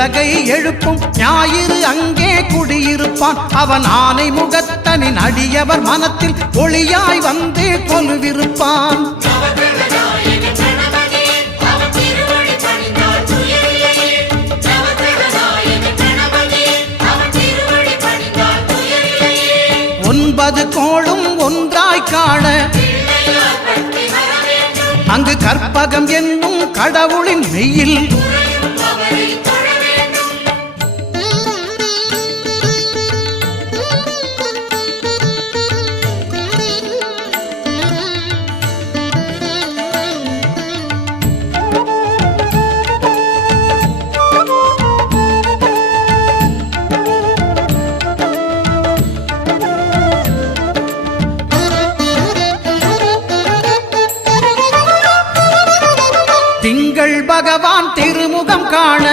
உலகை எழுப்பும் ஞாயிறு அங்கே குடியிருப்பான். அவன் ஆனை முகத்தனின் அடியவர் மனத்தில் ஒளியாய் வந்து கொலுவிருப்பான். ஒன்பது கோளும் ஒன்றாய் காண அங்கு கற்பகம் என்னும் கடவுளின் மெய்யில் திங்கள் பகவான் திருமுகம் காண